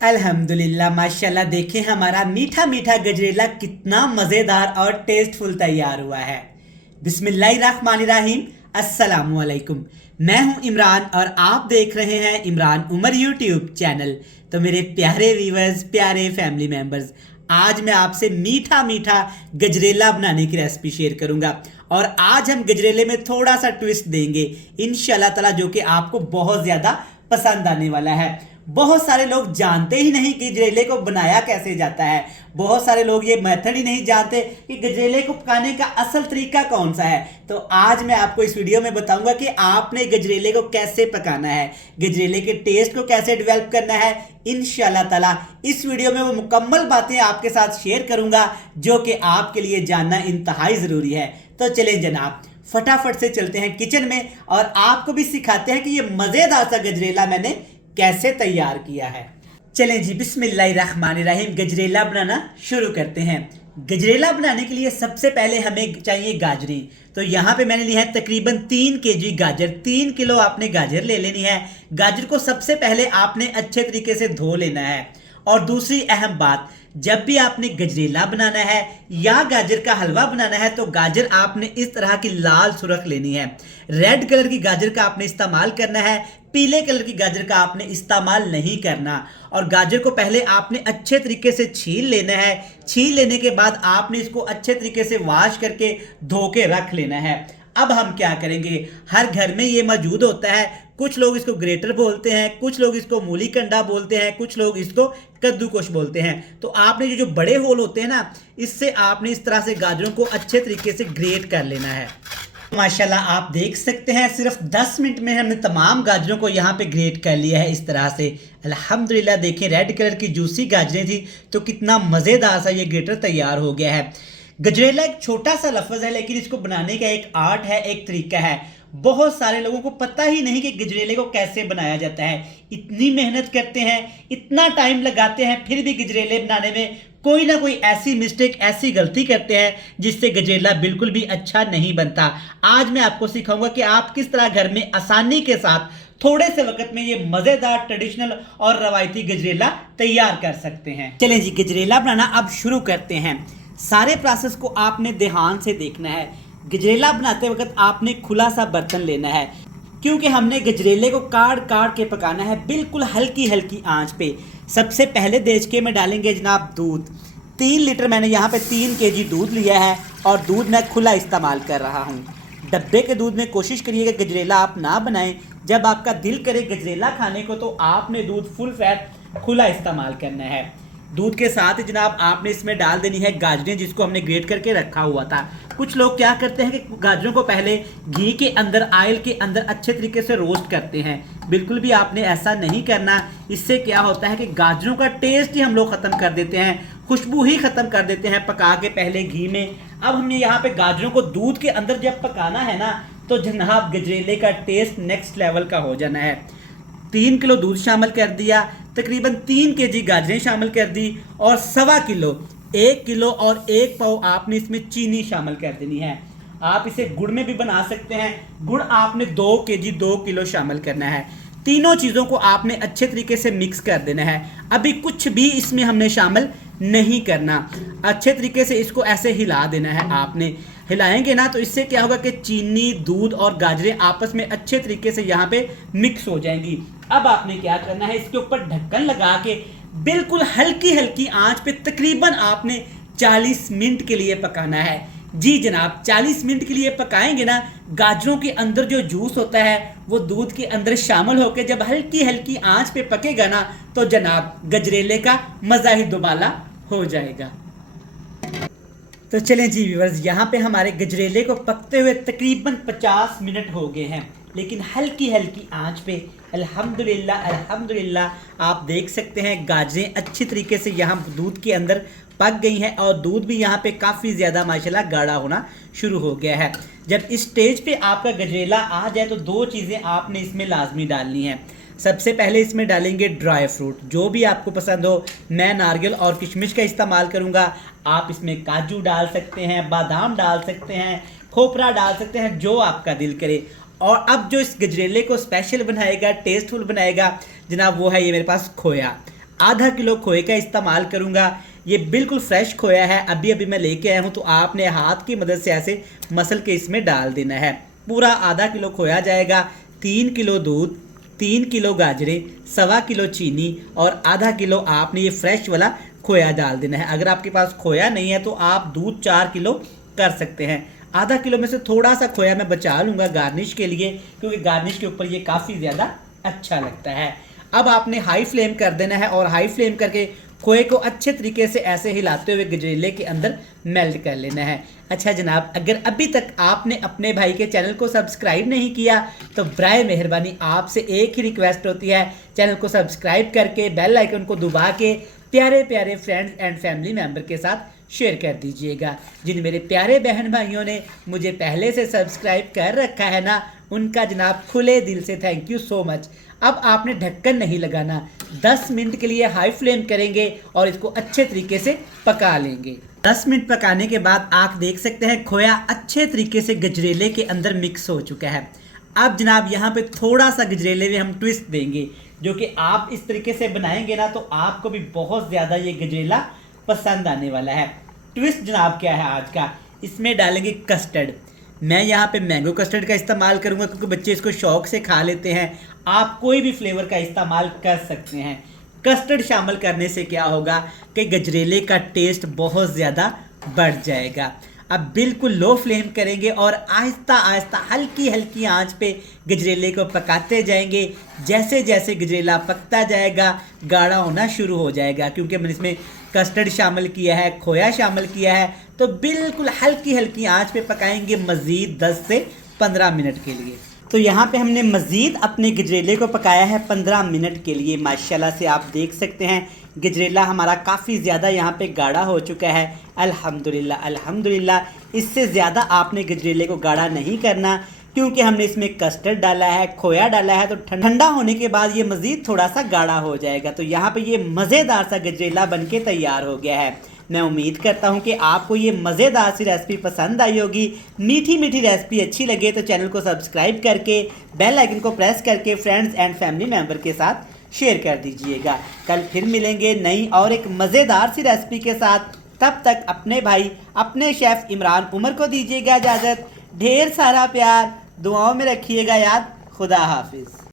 अल्हम्दुलिल्लाह माशाल्लाह। देखें हमारा मीठा मीठा गजरेला कितना मज़ेदार और टेस्टफुल तैयार हुआ है। बिस्मिल्लाहिर्रहमानिर्रहीम। अस्सलामु अलैकुम। मैं हूं इमरान और आप देख रहे हैं इमरान उमर यूट्यूब चैनल। तो मेरे प्यारे व्यूवर्स, प्यारे फैमिली मेम्बर्स, आज मैं आपसे मीठा मीठा गजरेला बनाने की रेसिपी शेयर करूंगा। और आज हम गजरेले में थोड़ा सा ट्विस्ट देंगे इंशाल्लाह ताला, जो कि आपको बहुत ज़्यादा पसंद आने वाला है। बहुत सारे लोग जानते ही नहीं कि गजरेले को बनाया कैसे जाता है। बहुत सारे लोग ये मेथड ही नहीं जानते कि गजरेले को पकाने का असल तरीका कौन सा है। तो आज मैं आपको इस वीडियो में बताऊंगा कि आपने गजरेले को कैसे पकाना है, गजरेले के टेस्ट को कैसे डेवलप करना है। इंशाल्लाह ताला इस वीडियो में वो मुकम्मल बातें आपके साथ शेयर करूंगा जो कि आपके लिए जानना इंतहाई ज़रूरी है। तो चलें जनाब, फटाफट से चलते हैं किचन में और आपको भी सिखाते हैं कि ये मज़ेदार सा गजरेला मैंने कैसे तैयार किया है। चलें जी, बिस्मिल्लाहिर्रहमानिर्रहीम, गजरेला बनाना शुरू करते हैं। गजरेला बनाने के लिए सबसे पहले हमें चाहिए गाजरी। तो यहाँ पे मैंने ली है तकरीबन 3 केजी गाजर। 3 किलो आपने गाजर ले लेनी है। गाजर को सबसे पहले आपने अच्छे तरीके से धो लेना है। और दूसरी अहम बात, जब भी आपने गजरेला बनाना है या गाजर का हलवा बनाना है तो गाजर आपने इस तरह की लाल सुर्ख लेनी है। रेड कलर की गाजर का आपने इस्तेमाल करना है, पीले कलर की गाजर का आपने इस्तेमाल नहीं करना। और गाजर को पहले आपने अच्छे तरीके से छील लेना है। छील लेने के बाद आपने इसको अच्छे तरीके से वॉश करके धो के रख लेना है। अब हम क्या करेंगे, हर घर में ये मौजूद होता है। कुछ लोग इसको ग्रेटर बोलते हैं, कुछ लोग इसको मूली कंडा बोलते हैं, कुछ लोग इसको कद्दूकश बोलते हैं। तो आपने जो बड़े होल होते हैं ना, इससे आपने इस तरह से गाजरों को अच्छे तरीके से ग्रेट कर लेना है। माशाल्लाह आप देख सकते हैं सिर्फ 10 मिनट में हमने तमाम गाजरों को यहाँ पे ग्रेट कर लिया है इस तरह से। अल्हम्दुलिल्लाह, देखें रेड कलर की जूसी गाजरें थी तो कितना मज़ेदार सा ये ग्रेटर तैयार हो गया है। गजरेला एक छोटा सा लफ्ज़ है लेकिन इसको बनाने का एक आर्ट है, एक तरीका है। बहुत सारे लोगों को पता ही नहीं कि गजरेले को कैसे बनाया जाता है। इतनी मेहनत करते हैं, इतना टाइम लगाते हैं, फिर भी गजरेले बनाने में कोई ना कोई ऐसी मिस्टेक, ऐसी गलती करते हैं जिससे गजरेला बिल्कुल भी अच्छा नहीं बनता। आज मैं आपको सिखाऊंगा कि आप किस तरह घर में आसानी के साथ थोड़े से वक्त में ये मज़ेदार ट्रेडिशनल और रवायती गजरेला तैयार कर सकते हैं। चलें जी, गजरेला बनाना अब शुरू करते हैं। सारे प्रोसेस को आपने ध्यान से देखना है। गजरेला बनाते वक्त आपने खुला सा बर्तन लेना है क्योंकि हमने गजरेले को काट काट के पकाना है, बिल्कुल हल्की हल्की आंच पे। सबसे पहले देचके में डालेंगे जनाब दूध। 3 लीटर मैंने यहाँ पे 3 केजी दूध लिया है और दूध मैं खुला इस्तेमाल कर रहा हूँ। डब्बे के दूध में कोशिश करिएगा गजरेला आप ना बनाएं। जब आपका दिल करे गजरेला खाने को तो आपने दूध फुल फैट खुला इस्तेमाल करना है। दूध के साथ ही जनाब आपने इसमें डाल देनी है गाजरें जिसको हमने ग्रेट करके रखा हुआ था। कुछ लोग क्या करते हैं कि गाजरों को पहले घी के अंदर, ऑयल के अंदर अच्छे तरीके से रोस्ट करते हैं। बिल्कुल भी आपने ऐसा नहीं करना। इससे क्या होता है कि गाजरों का टेस्ट ही हम लोग ख़त्म कर देते हैं, खुशबू ही ख़त्म कर देते हैं पका के पहले घी में। अब हमने यहाँ पे गाजरों को दूध के अंदर जब पकाना है ना तो जनाब गजरेले का टेस्ट नेक्स्ट लेवल का हो जाना है। 3 किलो दूध शामिल कर दिया, तकरीबन 3 केजी गाजरें शामिल कर दी और 1.25 किलो, 1 किलो और 1 पाव आपने इसमें चीनी शामिल कर देनी है। आप इसे गुड़ में भी बना सकते हैं। गुड़ आपने 2 केजी 2 किलो शामिल करना है। तीनों चीज़ों को आपने अच्छे तरीके से मिक्स कर देना है। अभी कुछ भी इसमें हमने शामिल नहीं करना। अच्छे तरीके से इसको ऐसे हिला देना है। आपने हिलाएंगे ना तो इससे क्या होगा कि चीनी, दूध और गाजरें आपस में अच्छे तरीके से यहाँ पे मिक्स हो जाएंगी। अब आपने क्या करना है, इसके ऊपर ढक्कन लगा के बिल्कुल हल्की हल्की आंच पे तकरीबन आपने 40 मिनट के लिए पकाना है। जी जनाब, 40 मिनट के लिए पकाएंगे ना, गाजरों के अंदर जो जूस होता है वो दूध के अंदर शामिल होकर जब हल्की हल्की आंच पे पकेगा ना तो जनाब गजरेले का मज़ा ही दुबाला हो जाएगा। तो चलें जी व्यूअर्स, यहाँ पे हमारे गजरेले को पकते हुए तकरीबन 50 मिनट हो गए हैं, लेकिन हल्की हल्की आंच पे। अल्हम्दुलिल्लाह अल्हम्दुलिल्लाह आप देख सकते हैं गाजरें अच्छी तरीके से यहाँ दूध के अंदर पक गई हैं और दूध भी यहाँ पे काफ़ी ज़्यादा माशाल्लाह गाढ़ा होना शुरू हो गया है। जब इस स्टेज पे आपका गजरेला आ जाए तो 2 चीज़ें आपने इसमें लाजमी डालनी है। सबसे पहले इसमें डालेंगे ड्राई फ्रूट, जो भी आपको पसंद हो। मैं नारियल और किशमिश का इस्तेमाल करूँगा। आप इसमें काजू डाल सकते हैं, बादाम डाल सकते हैं, खोपरा डाल सकते हैं, जो आपका दिल करे। और अब जो इस गजरेले को स्पेशल बनाएगा, टेस्टफुल बनाएगा जनाब, वो है ये मेरे पास खोया। आधा किलो खोए का इस्तेमाल करूँगा। ये बिल्कुल फ्रेश खोया है, अभी अभी मैं लेके आया हूँ, तो आपने हाथ की मदद से ऐसे मसल के इसमें डाल देना है। पूरा आधा किलो खोया जाएगा, 3 किलो दूध, 3 किलो गाजरें, 1.25 किलो चीनी और आधा किलो आपने ये फ्रेश वाला खोया डाल देना है। अगर आपके पास खोया नहीं है तो आप दूध 4 किलो कर सकते हैं। आधा किलो में से थोड़ा सा खोया मैं बचा लूँगा गार्निश के लिए, क्योंकि गार्निश के ऊपर ये काफ़ी ज़्यादा अच्छा लगता है। अब आपने हाई फ्लेम कर देना है और हाई फ्लेम करके खोए को अच्छे तरीके से ऐसे हिलाते हुए गजरेले के अंदर मेल्ट कर लेना है। अच्छा जनाब, अगर अभी तक आपने अपने भाई के चैनल को सब्सक्राइब नहीं किया तो बराए मेहरबानी आपसे एक ही रिक्वेस्ट होती है, चैनल को सब्सक्राइब करके बेल आइकन को दबा के प्यारे प्यारे फ्रेंड्स एंड फैमिली मेम्बर के साथ शेयर कर दीजिएगा। जिन मेरे प्यारे बहन भाइयों ने मुझे पहले से सब्सक्राइब कर रखा है ना, उनका जनाब खुले दिल से थैंक यू सो मच। अब आपने ढक्कन नहीं लगाना, 10 मिनट के लिए हाई फ्लेम करेंगे और इसको अच्छे तरीके से पका लेंगे। 10 मिनट पकाने के बाद आप देख सकते हैं खोया अच्छे तरीके से गजरेले के अंदर मिक्स हो चुका है। अब जनाब यहाँ पे थोड़ा सा गजरेले में हम ट्विस्ट देंगे, जो कि आप इस तरीके से बनाएंगे ना तो आपको भी बहुत ज़्यादा ये गजरेला पसंद आने वाला है। ट्विस्ट जनाब क्या है आज का, इसमें डालेंगे कस्टर्ड। मैं यहाँ पे मैंगो कस्टर्ड का इस्तेमाल करूँगा क्योंकि बच्चे इसको शौक से खा लेते हैं। आप कोई भी फ्लेवर का इस्तेमाल कर सकते हैं। कस्टर्ड शामिल करने से क्या होगा कि गजरेले का टेस्ट बहुत ज़्यादा बढ़ जाएगा। अब बिल्कुल लो फ्लेम करेंगे और आहिस्ता आहिस्ता हल्की हल्की आंच पे गजरेले को पकाते जाएंगे। जैसे जैसे गजरेला पकता जाएगा गाढ़ा होना शुरू हो जाएगा, क्योंकि मैंने इसमें कस्टर्ड शामिल किया है, खोया शामिल किया है, तो बिल्कुल हल्की हल्की आंच पे पकाएंगे मज़ीद 10 से 15 मिनट के लिए। तो यहाँ पे हमने मज़ीद अपने गजरेले को पकाया है 15 मिनट के लिए। माशाल्लाह से आप देख सकते हैं गजरेला हमारा काफ़ी ज़्यादा यहाँ पे गाढ़ा हो चुका है। अल्हम्दुलिल्लाह अल्हम्दुलिल्लाह। इससे ज़्यादा आपने गजरेले को गाढ़ा नहीं करना, क्योंकि हमने इसमें कस्टर्ड डाला है, खोया डाला है, तो ठंडा होने के बाद ये मज़ीद थोड़ा सा गाढ़ा हो जाएगा। तो यहाँ पे ये मज़ेदार सा गजरेला बनके तैयार हो गया है। मैं उम्मीद करता हूँ कि आपको ये मज़ेदार सी रेसिपी पसंद आई होगी। मीठी मीठी रेसिपी अच्छी लगे तो चैनल को सब्सक्राइब करके बेल आइकन को प्रेस करके फ्रेंड्स एंड फैमिली मेम्बर के साथ शेयर कर दीजिएगा। कल फिर मिलेंगे नई और एक मज़ेदार सी रेसिपी के साथ। तब तक अपने भाई अपने शेफ़ इमरान उमर को दीजिएगा इजाज़त। ढेर सारा प्यार, दुआओं में रखिएगा याद। खुदा हाफिज़।